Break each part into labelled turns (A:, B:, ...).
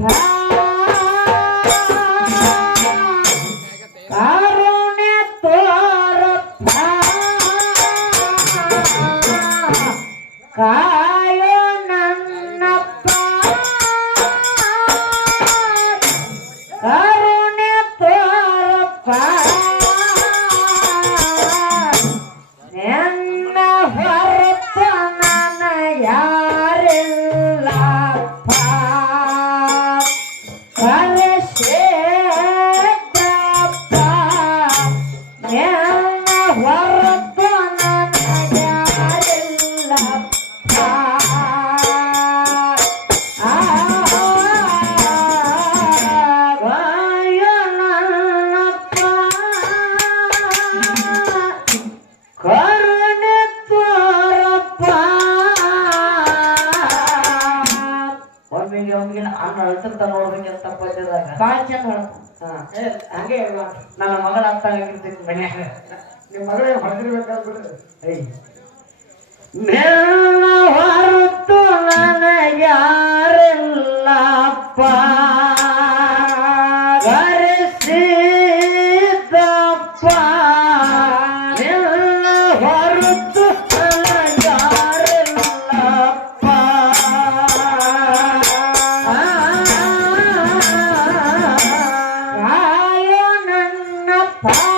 A: Yeah. ಚಂದ ಹಂಗೆ
B: ನನ್ನ ಮಗಳ ಅರ್ಥ ಆಗಿರ್ತೈತಿ ಮನ್ಯಾಗ
A: ನಿಮ್ಮ ಮಗಳೇ ಹೊಡೆದಿರ್ಬೇಕಾಗ್ಬಿಡ್ರಿ
B: ಐ ಹೊರತು ನನಗೆ ಯಾರಿಲ್ಲಪ್ಪ. তা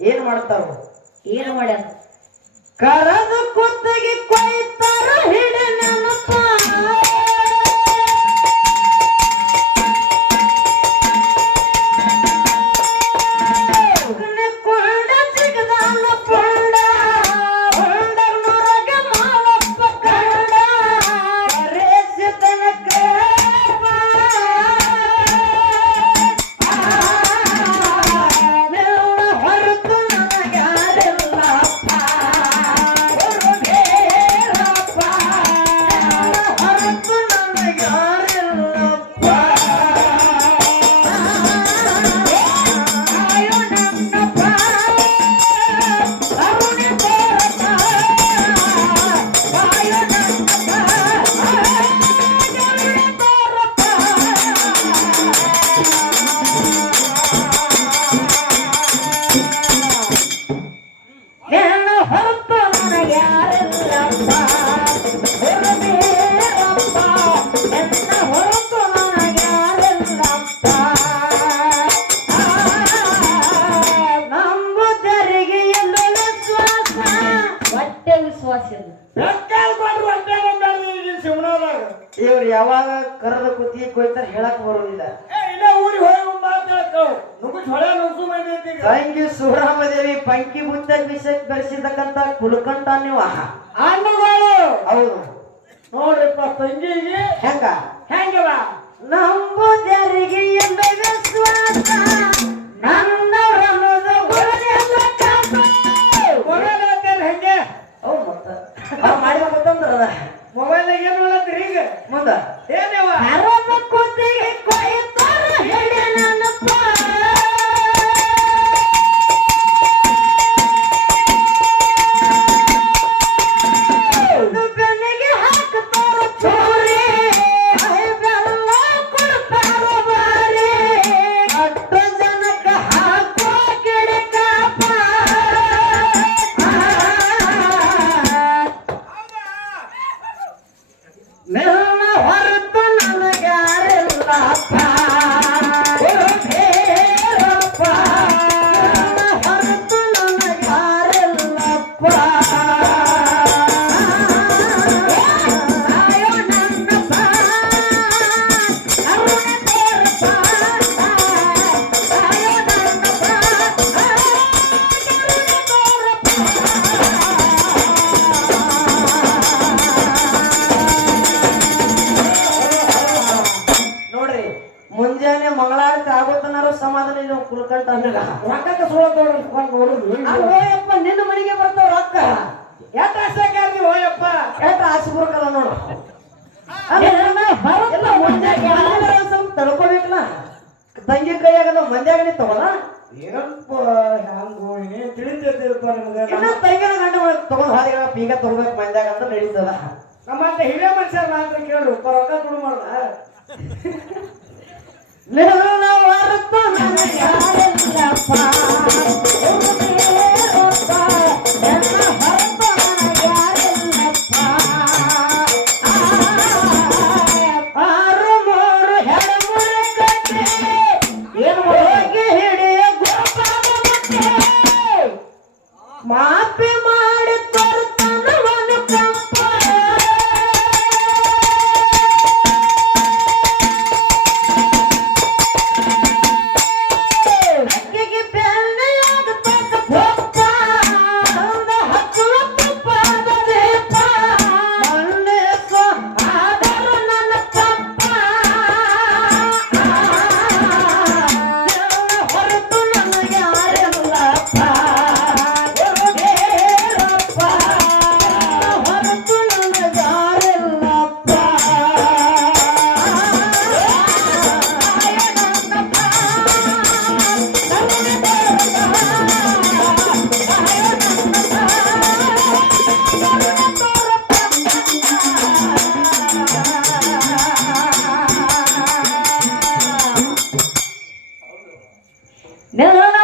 B: ಏನ್ ಮಾಡ್ತಾರ?
C: ಏನು ಮಾಡ್ಯಾರ
B: ಕರದ ಸುಬ್ರಹ್ಮದೇವಿ ಮುಂದೆ ಬುದ್ಧ ಬೆರೆಸಿದಕ್ಕಂತ ಕುಲಕಂಠ ನೀವು
A: ಹಣ್ಣುಗಳು
B: ಹೌದು.
A: ನೋಡ್ರಿಪ್ಪ ತಂಗಿಗೆ
B: ಹೆಂಗ?
A: ಹೆಂಗವ?
B: ನಂಬುದರಿಗೆ ವಿಶ್ವಾಸ ನನ್ನವರನ್ನೋದು ಗುರುನೆಲ್ಲ ಕಾಪು.
A: ಮೊಬೈಲ್ ಓದ್ತೇನೆ ಹೆಂಗೆ?
B: ಹೌದು ಮತ್ತ. ಮಾಡಿ ಮಾಡ್ಬೇಕಂತಂದ್ರ
A: ಮೊಬೈಲ್ ಏನು ನೋಡತ್ತೀರಿ ಈಗ?
B: ಮುಂದ.
A: ಏನೇವ?
B: ಅರಬ ಕುತ್ತಿಗೆ ಕೊಯ್ತಾರ ಹೇಳಿ ನನ್ನಪ್ಪ ಆಸೆ ಬರಕಲ್ಲ ನೋಡು ಸ್ವಲ್ಪ ತಡ್ಕೋಬೇಕಲ್ಲ? ತಂಗಿ ಕೈಯಾಗದ ಮಂದ್ಯಾಗನೆ ತಗೋಲ್ಲ?
A: ಏನಪ್ಪ ಹ್ಯಾಂಗು ನೀನ್ ತಿಳಿದಿರ್ತೀರಪ್ಪ ನಿಮ್ಗೆ?
B: ಇನ್ನ ತಂಗಿನ ಗಂಡ ತಗೊಂಡು ಹಾದಿಗಳ ಈಗ ತಗೋಬೇಕು ಮಂದ್ಯಾಗ ಅಂತ ನಡೀತದ.
A: ನಮ್ಮಂತ ಹಿರಿಯ ಮನುಷ್ಯರ ಮಾತ್ರ ಕೇಳು. ರೊಕ್ಕ ದುಡ್ಡು ಮಾಡಲ್ಲ
B: ನಾವು ನನಗೆ ನಿನ್ನ ಹೊರತು